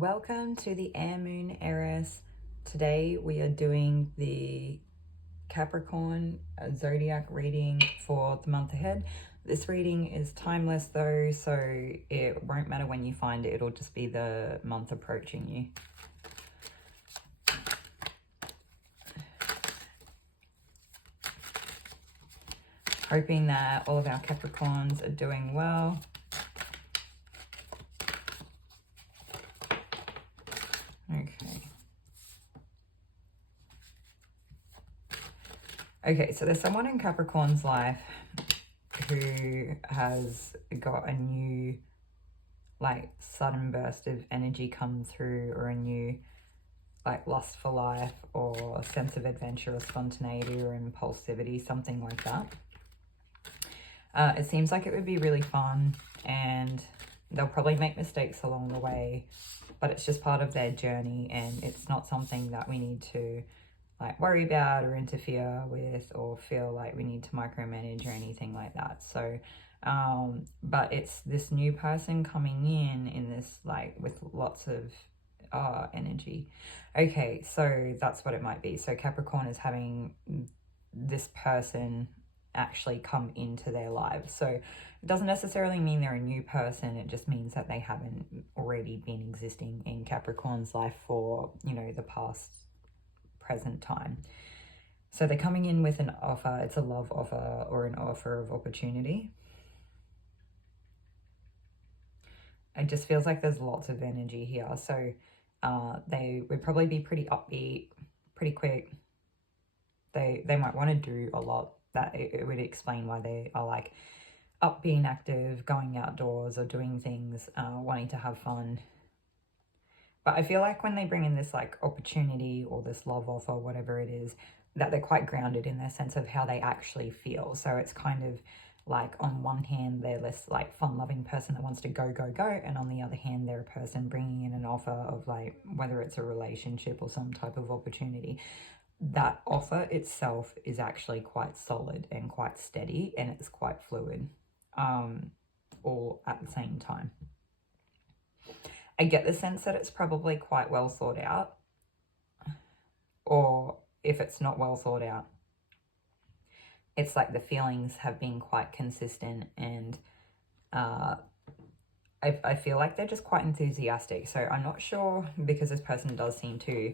Welcome to the Air Moon Heiress. Today we are doing the Capricorn Zodiac reading for the month ahead. This reading is timeless though, so it won't matter when you find it, it'll just be the month approaching you. Hoping that all of our Capricorns are doing well. Okay, so there's someone in Capricorn's life who has got a new, like, sudden burst of energy come through, or a new, like, lust for life, or sense of adventure, or spontaneity, or impulsivity, something like that. It seems like it would be really fun, and they'll probably make mistakes along the way, but it's just part of their journey, and it's not something that we need to like worry about or interfere with or feel like we need to micromanage or anything like that. So but it's this new person coming in this, like, with lots of energy. Okay, so that's what it might be. So Capricorn is having this person actually come into their lives. So it doesn't necessarily mean they're a new person, it just means that they haven't already been existing in Capricorn's life for, you know, the past present time. So they're coming in with an offer. It's a love offer or an offer of opportunity. It just feels like there's lots of energy here. So they would probably be pretty upbeat, pretty quick. They might want to do a lot. That it would explain why they are like up, being active, going outdoors, or doing things, wanting to have fun. But I feel like when they bring in this, like, opportunity or this love offer, whatever it is, that they're quite grounded in their sense of how they actually feel. So it's kind of like, on one hand, they're this, like, fun-loving person that wants to go, go, go. And on the other hand, they're a person bringing in an offer of, like, whether it's a relationship or some type of opportunity. That offer itself is actually quite solid and quite steady, and it's quite fluid, all at the same time. I get the sense that it's probably quite well thought out, or if it's not well thought out, it's like the feelings have been quite consistent, and I feel like they're just quite enthusiastic. So I'm not sure, because this person does seem to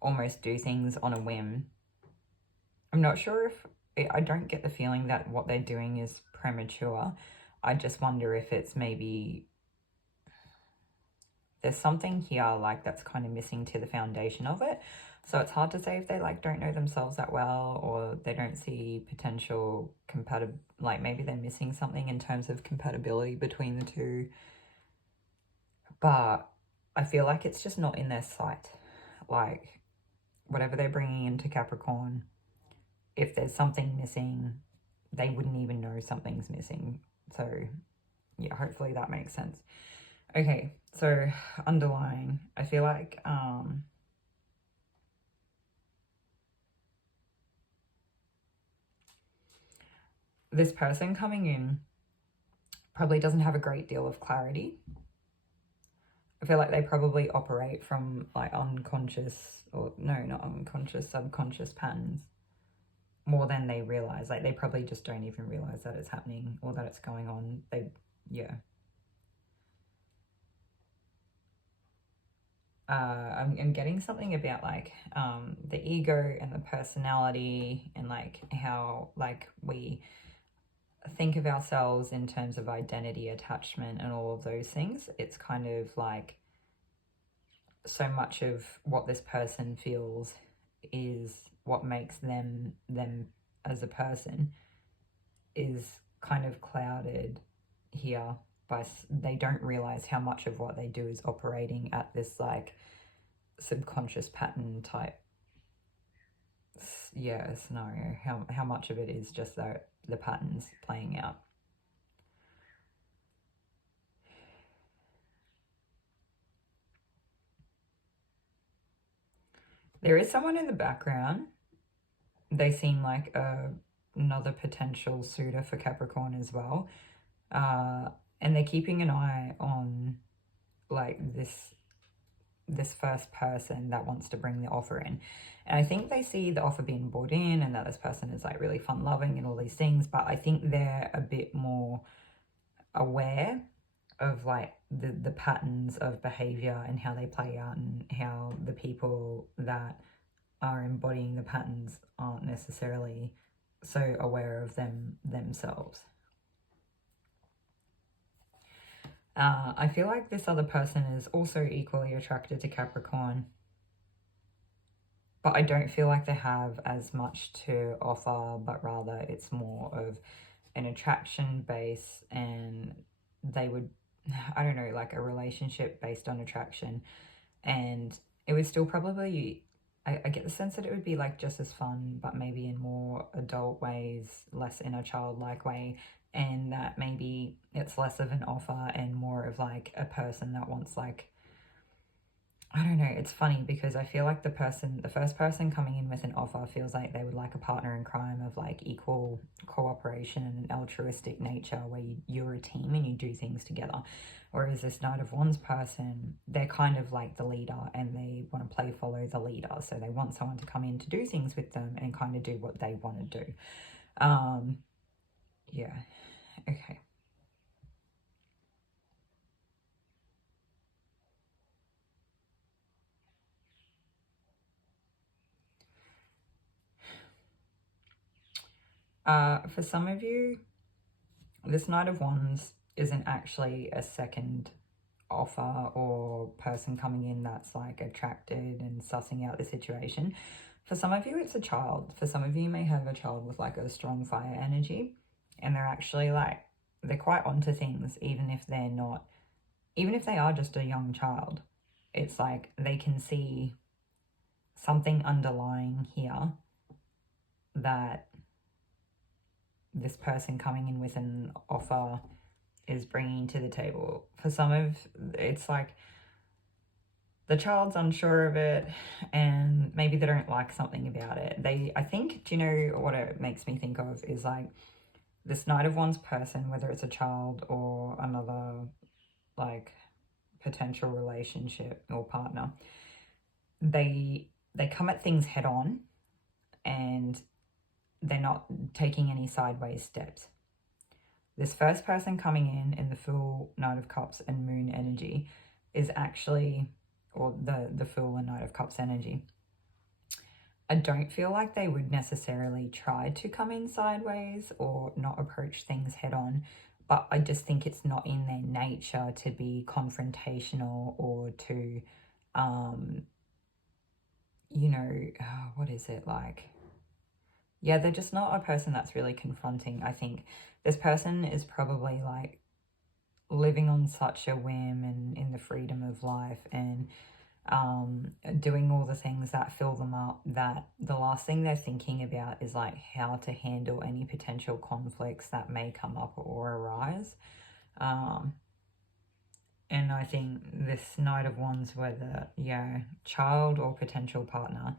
almost do things on a whim. I'm not sure if, I don't get the feeling that what they're doing is premature. I just wonder if it's maybe there's something here, like, that's kind of missing to the foundation of it. So it's hard to say if they, like, don't know themselves that well, or they don't see potential like, maybe they're missing something in terms of compatibility between the two. But I feel like it's just not in their sight. Like, whatever they're bringing into Capricorn, if there's something missing, they wouldn't even know something's missing. So yeah, hopefully that makes sense. Okay, so underlying, I feel like this person coming in probably doesn't have a great deal of clarity. I feel like they probably operate from, like, unconscious, or no, not unconscious, subconscious patterns more than they realize. Like, they probably just don't even realize that it's happening or that it's going on. I'm getting something about, like, the ego and the personality, and, like, how, like, we think of ourselves in terms of identity, attachment, and all of those things. It's kind of like so much of what this person feels is what makes them as a person, is kind of clouded here by, they don't realize how much of what they do is operating at this, like, subconscious pattern type scenario. How much of it is just the patterns playing out. There is someone in the background. They seem like another potential suitor for Capricorn as well. And they're keeping an eye on, like, this this first person that wants to bring the offer in. And I think they see the offer being brought in and that this person is like really fun loving and all these things, but I think they're a bit more aware of like the patterns of behavior and how they play out, and how the people that are embodying the patterns aren't necessarily so aware of them themselves. I feel like this other person is also equally attracted to Capricorn, but I don't feel like they have as much to offer, but rather it's more of an attraction base, and they would, I don't know, like a relationship based on attraction. And it would still probably, I get the sense that it would be like just as fun, but maybe in more adult ways, less in a childlike way. And that maybe it's less of an offer and more of like a person that wants like, I don't know, it's funny because I feel like the first person coming in with an offer feels like they would like a partner in crime of like equal cooperation and an altruistic nature where you're a team and you do things together. Whereas this Knight of Wands person, they're kind of like the leader and they want to follow the leader. So they want someone to come in to do things with them and kind of do what they want to do. Yeah, okay. For some of you, this Knight of Wands isn't actually a second offer or person coming in that's like attracted and sussing out the situation. For some of you, it's a child. For some of you, may have a child with like a strong fire energy, and they're actually like, they're quite onto things, even if they're not, even if they are just a young child. It's like they can see something underlying here that this person coming in with an offer is bringing to the table. For some of, it's like the child's unsure of it and maybe they don't like something about it. I think, do you know what it makes me think of is like this Knight of Wands person, whether it's a child or another like potential relationship or partner, they come at things head on and they're not taking any sideways steps. This first person coming in the full Knight of Cups and Moon energy is actually, or the full and Knight of Cups energy, I don't feel like they would necessarily try to come in sideways or not approach things head on, but I just think it's not in their nature to be confrontational or to, you know, what is it like? Yeah, they're just not a person that's really confronting. I think this person is probably like living on such a whim and in the freedom of life and doing all the things that fill them up, that the last thing they're thinking about is like how to handle any potential conflicts that may come up or arise. And I think this Knight of Wands, whether child or potential partner,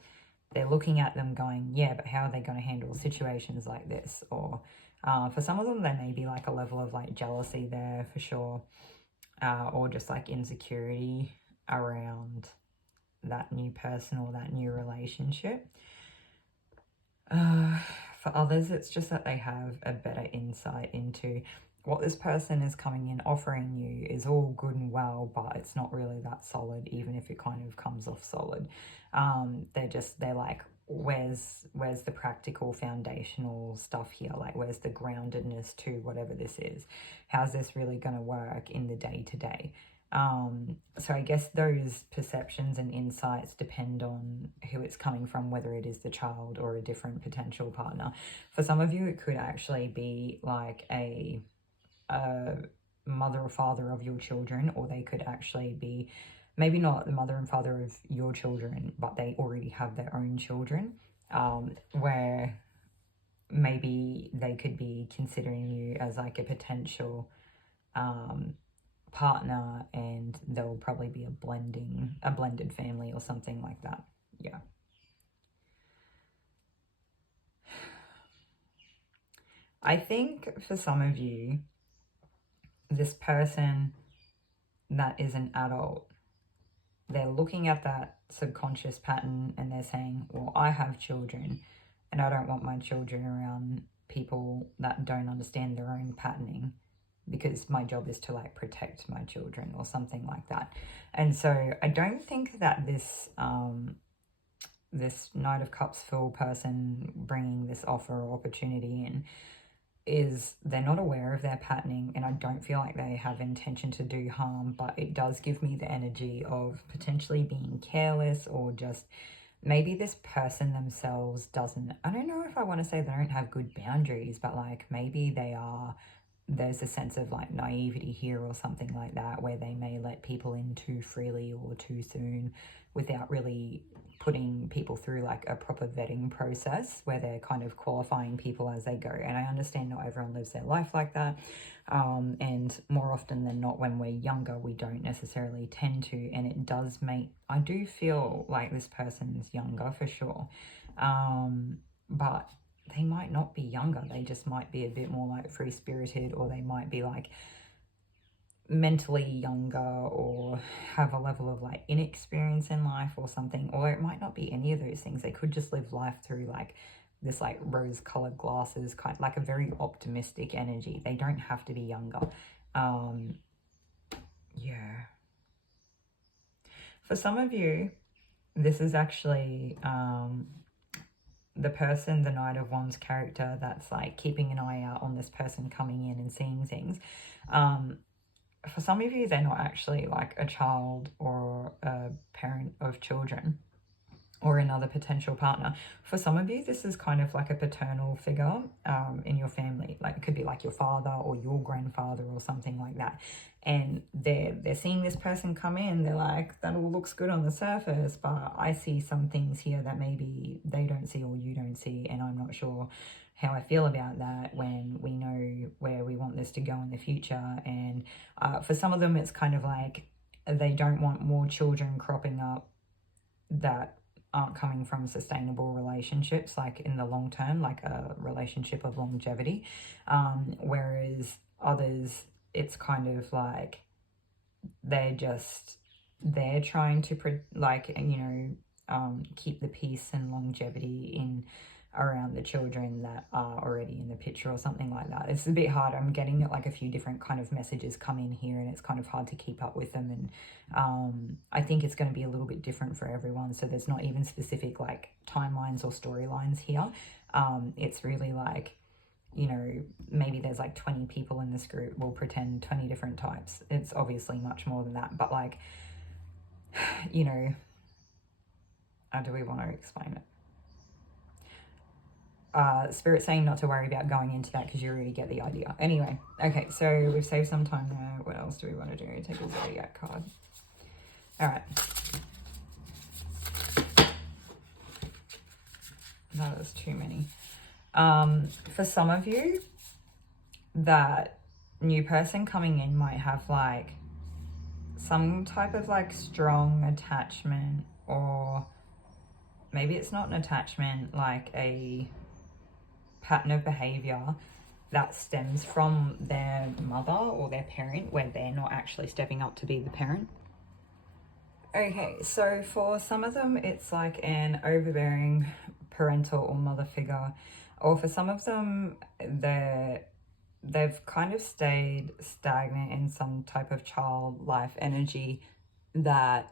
they're looking at them going, yeah, but how are they going to handle situations like this? Or for some of them, there may be like a level of like jealousy there for sure, or just like insecurity around that new person or that new relationship. For others, it's just that they have a better insight into what this person is coming in offering you is all good and well, but it's not really that solid, even if it kind of comes off solid. They're like, where's the practical foundational stuff here? Like, where's the groundedness to whatever this is? How's this really going to work in the day to day? So I guess those perceptions and insights depend on who it's coming from, whether it is the child or a different potential partner. For some of you, it could actually be like a mother or father of your children, or they could actually be maybe not the mother and father of your children, but they already have their own children, where maybe they could be considering you as like a potential partner, and there will probably be a blended family or something like that. Yeah. I think for some of you, this person that is an adult they're looking at that subconscious pattern and they're saying, well, I have children and I don't want my children around people that don't understand their own patterning, because my job is to like protect my children or something like that. And so I don't think that this this Knight of Cups full person bringing this offer or opportunity in is, they're not aware of their patterning, and I don't feel like they have intention to do harm, but it does give me the energy of potentially being careless, or just maybe this person themselves doesn't, I don't know if I want to say they don't have good boundaries, but like maybe there's a sense of like naivety here or something like that, where they may let people in too freely or too soon without really putting people through like a proper vetting process, where they're kind of qualifying people as they go. And I understand not everyone lives their life like that. And more often than not, when we're younger, we don't necessarily tend to, and it does make, I do feel like this person's younger for sure. But they might not be younger, they just might be a bit more like free-spirited, or they might be like mentally younger, or have a level of like inexperience in life or something. Or it might not be any of those things. They could just live life through like this like rose-colored glasses, kind of like a very optimistic energy. They don't have to be younger. Yeah, for some of you, this is actually the person, the Knight of Wands character, that's like keeping an eye out on this person coming in and seeing things. For some of you, they're not actually like a child or a parent of children or another potential partner. For some of you, this is kind of like a paternal figure in your family. Like it could be like your father or your grandfather or something like that. And they're seeing this person come in. They're like, that all looks good on the surface, but I see some things here that maybe they don't see or you don't see, and I'm not sure how I feel about that, when we know where we want this to go in the future. And for some of them, it's kind of like they don't want more children cropping up that aren't coming from sustainable relationships, like in the long term, like a relationship of longevity. Whereas others, it's kind of like they're trying to keep the peace and longevity in around the children that are already in the picture or something like that. It's a bit hard. I'm getting like a few different kind of messages come in here, and it's kind of hard to keep up with them. And I think it's going to be a little bit different for everyone. So there's not even specific like timelines or storylines here. It's really like, you know, maybe there's like 20 people in this group. We'll pretend 20 different types. It's obviously much more than that. But like, you know, how do we want to explain it? Spirit saying not to worry about going into that because you already get the idea. Anyway, okay, so we've saved some time there. What else do we want to do? Take a Zodiac card. All right. That was too many. For some of you, that new person coming in might have like some type of like strong attachment, or maybe it's not an attachment, like a pattern of behavior that stems from their mother or their parent, where they're not actually stepping up to be the parent. Okay, so for some of them, it's like an overbearing parental or mother figure, or for some of them, they've kind of stayed stagnant in some type of child life energy that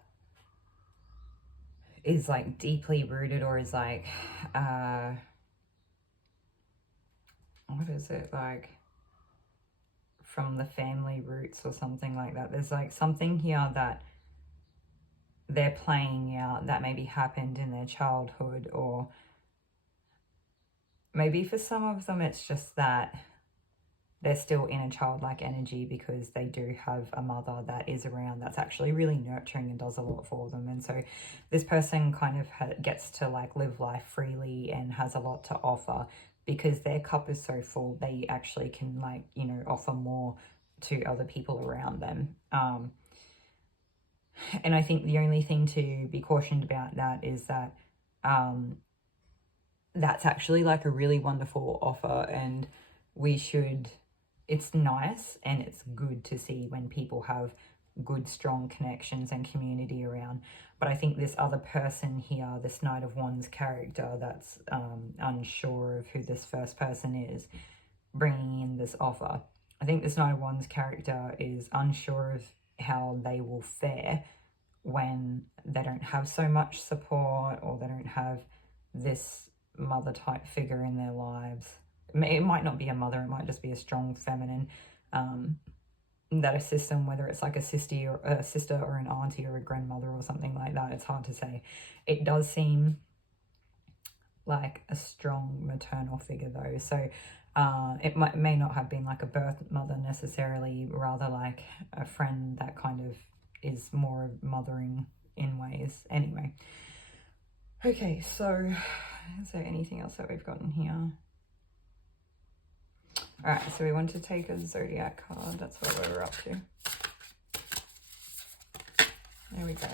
is like deeply rooted, or is like what is it, like from the family roots or something like that. There's like something here that they're playing out that maybe happened in their childhood, or maybe for some of them it's just that they're still in a childlike energy because they do have a mother that is around that's actually really nurturing and does a lot for them. And so this person kind of gets to like live life freely and has a lot to offer because their cup is so full. They actually can, like, you know, offer more to other people around them. And I think the only thing to be cautioned about that is that that's actually like a really wonderful offer, and we should, it's nice and it's good to see when people have good, strong connections and community around. But I think this other person here, this Knight of Wands character that's unsure of who this first person is, bringing in this offer. I think this Knight of Wands character is unsure of how they will fare when they don't have so much support, or they don't have this mother type figure in their lives. It might not be a mother, it might just be a strong feminine that assists them, whether it's like a sister or an auntie or a grandmother or something like that. It's hard to say. It does seem like a strong maternal figure though, so it may not have been like a birth mother necessarily, rather like a friend that kind of is more mothering in ways. Anyway, okay, so is there anything else that we've gotten here? All right, so we want to take a zodiac card. That's what we're up to. There we go.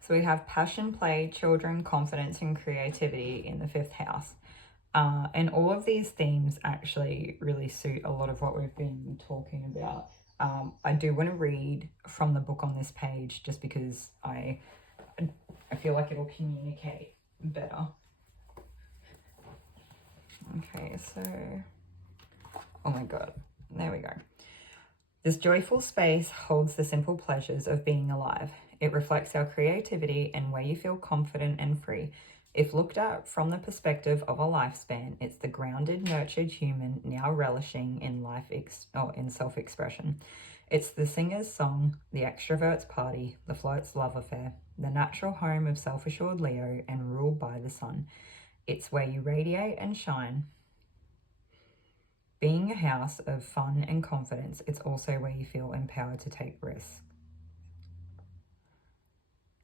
So we have passion, play, children, confidence, and creativity in the 5th house. And all of these themes actually really suit a lot of what we've been talking about. I do want to read from the book on this page, just because I feel like it'll communicate better. Okay, so, oh my God, there we go. This joyful space holds the simple pleasures of being alive. It reflects our creativity and where you feel confident and free. If looked at from the perspective of a lifespan, it's the grounded, nurtured human now relishing in in self-expression. It's the singer's song, the extrovert's party, the float's love affair, the natural home of self-assured Leo and ruled by the sun. It's where you radiate and shine. Being a house of fun and confidence, it's also where you feel empowered to take risks.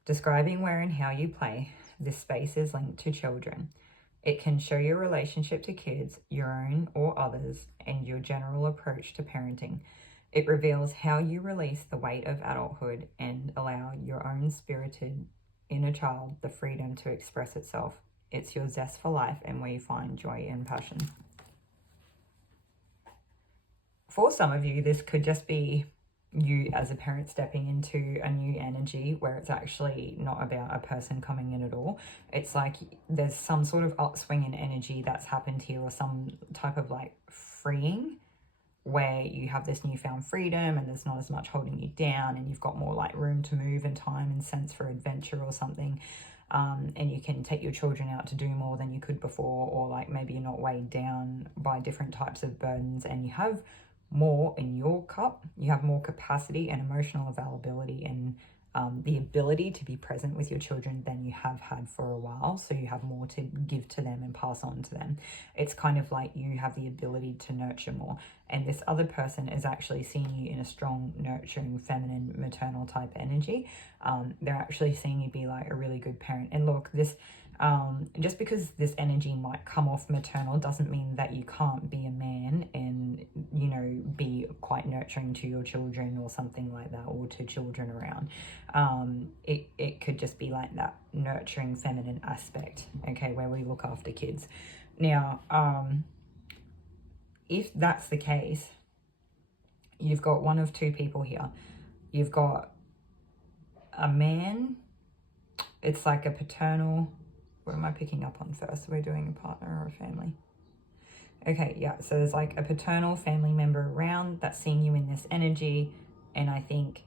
Describing where and how you play, this space is linked to children. It can show your relationship to kids, your own or others, and your general approach to parenting. It reveals how you release the weight of adulthood and allow your own spirited inner child the freedom to express itself. It's your zest for life and where you find joy and passion. For some of you, this could just be you as a parent stepping into a new energy where it's actually not about a person coming in at all. It's like there's some sort of upswing in energy that's happened here, or some type of like freeing, where you have this newfound freedom and there's not as much holding you down, and you've got more like room to move and time and sense for adventure or something. And you can take your children out to do more than you could before, or like maybe you're not weighed down by different types of burdens, and you have more in your cup. You have more capacity and emotional availability and the ability to be present with your children than you have had for a while. So you have more to give to them and pass on to them. It's kind of like you have the ability to nurture more. And this other person is actually seeing you in a strong, nurturing, feminine, maternal type energy. They're actually seeing you be like a really good parent. And look, this just because this energy might come off maternal doesn't mean that you can't be a man and, you know, be quite nurturing to your children or something like that, or to children around. It could just be like that nurturing feminine aspect, okay, where we look after kids. Now, if that's the case, you've got one of two people here. You've got a man, it's like a paternal. What am I picking up on first? Are we doing a partner or a family? Okay, yeah, so there's like a paternal family member around that's seeing you in this energy, and I think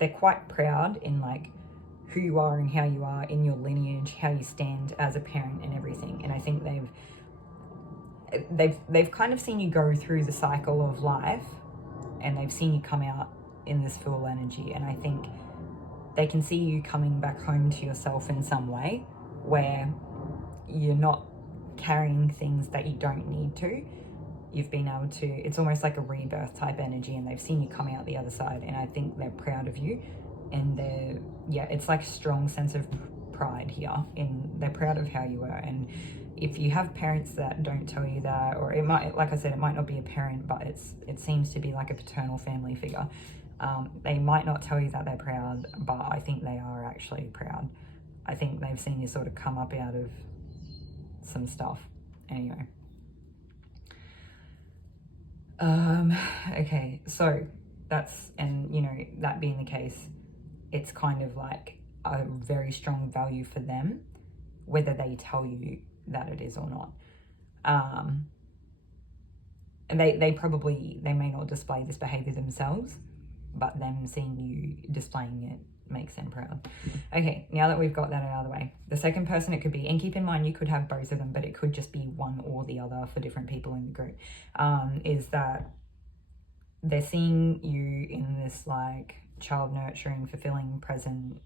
they're quite proud in like who you are and how you are in your lineage, how you stand as a parent and everything. And I think they've kind of seen you go through the cycle of life, and they've seen you come out in this full energy, and I think they can see you coming back home to yourself in some way, where you're not carrying things that you don't need to. You've been able to, it's almost like a rebirth type energy, and they've seen you come out the other side, and I think they're proud of you. And it's like a strong sense of pride here, they're proud of how you were. And if you have parents that don't tell you that, or it might, like I said, it might not be a parent, but it seems to be like a paternal family figure. They might not tell you that they're proud, but I think they are actually proud. I think they've seen you sort of come up out of some stuff. Anyway, Okay, so that's, and you know, that being the case, it's kind of like a very strong value for them, whether they tell you that it is or not. And they may not display this behavior themselves, but them seeing you displaying it makes them proud. Okay, now that we've got that out of the way, the second person it could be, and keep in mind you could have both of them, but it could just be one or the other for different people in the group, is that they're seeing you in this like child nurturing, fulfilling, present,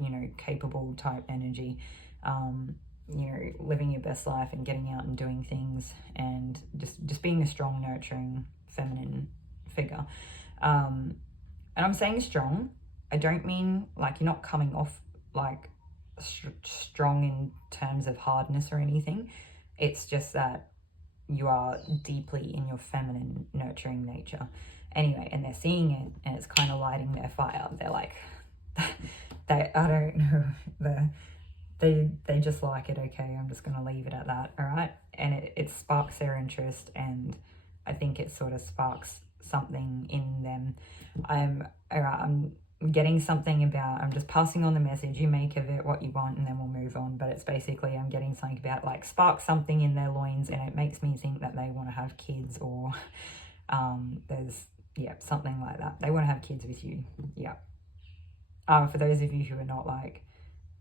you know, capable type energy, you know, living your best life and getting out and doing things, and just being a strong, nurturing, feminine figure. And I'm saying strong, I don't mean like you're not coming off like strong in terms of hardness or anything. It's just that you are deeply in your feminine, nurturing nature. Anyway, and they're seeing it, and it's kind of lighting their fire. They're like, I don't know, they just like it. Okay, I'm just gonna leave it at that. All right, and it sparks their interest, and I think it sort of sparks something in them. I'm getting something about, I'm just passing on the message, you make of it what you want and then we'll move on, but it's basically I'm getting something about like spark something in their loins, and it makes me think that they want to have kids, or there's, yeah, something like that. They want to have kids with you. Yeah. For those of you who are not like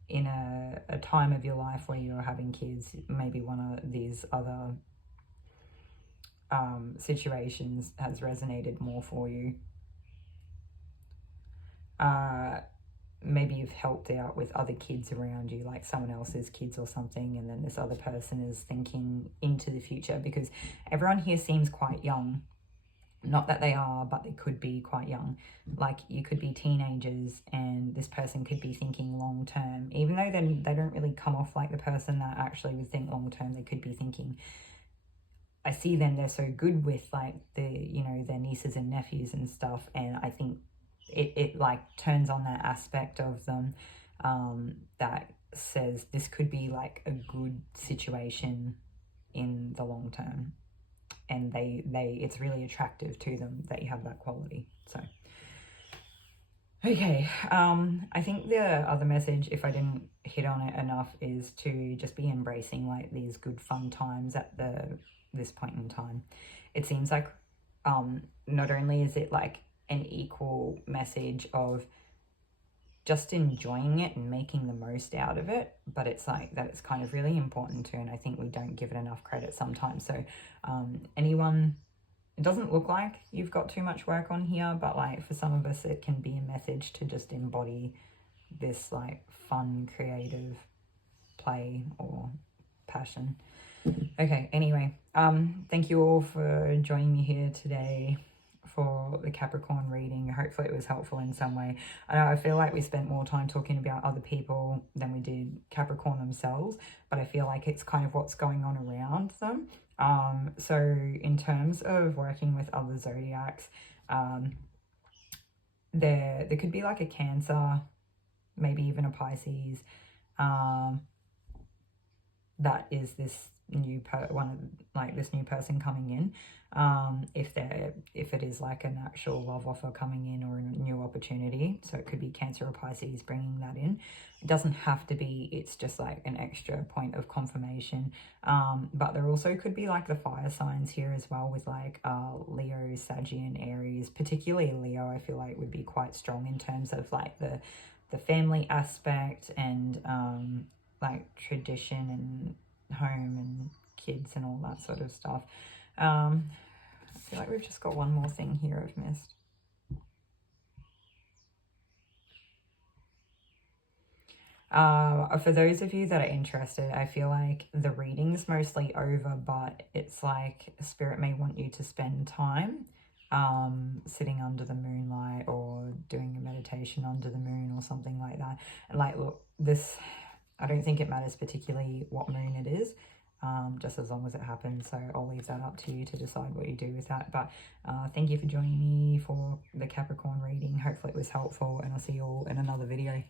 in a time of your life where you're having kids, maybe one of these other situations has resonated more for you. Maybe you've helped out with other kids around you, like someone else's kids or something, and then this other person is thinking into the future, because everyone here seems quite young. Not that they are, but they could be quite young. Like you could be teenagers, and this person could be thinking long term, even though they don't really come off like the person that actually would think long term. They could be thinking, I see them, they're so good with like the, you know, their nieces and nephews and stuff, and I think it like turns on that aspect of them that says this could be like a good situation in the long term, and they it's really attractive to them that you have that quality. So okay, I think the other message, if I didn't hit on it enough, is to just be embracing like these good fun times at this point in time. It seems like not only is it like an equal message of just enjoying it and making the most out of it, but it's like that it's kind of really important too, and I think we don't give it enough credit sometimes. So anyone, it doesn't look like you've got too much work on here, but like for some of us it can be a message to just embody this like fun, creative play or passion. Okay, anyway, thank you all for joining me here today for the Capricorn reading. Hopefully it was helpful in some way. I know I feel like we spent more time talking about other people than we did Capricorn themselves, but I feel like it's kind of what's going on around them. So in terms of working with other zodiacs, there could be like a Cancer, maybe even a Pisces, that is this new this new person coming in, if it is like an actual love offer coming in or a new opportunity. So it could be Cancer or Pisces bringing that in. It doesn't have to be, it's just like an extra point of confirmation. But there also could be like the fire signs here as well, with like Leo, Sagittarius, and Aries. Particularly Leo, I feel like would be quite strong in terms of like the family aspect, and like tradition and home and kids and all that sort of stuff. I feel like we've just got one more thing here I've missed. For those of you that are interested, I feel like the reading's mostly over, but it's like Spirit may want you to spend time sitting under the moonlight or doing a meditation under the moon or something like that. And like, look, this, I don't think it matters particularly what moon it is, just as long as it happens. So I'll leave that up to you to decide what you do with that. But thank you for joining me for the Capricorn reading. Hopefully it was helpful, and I'll see you all in another video.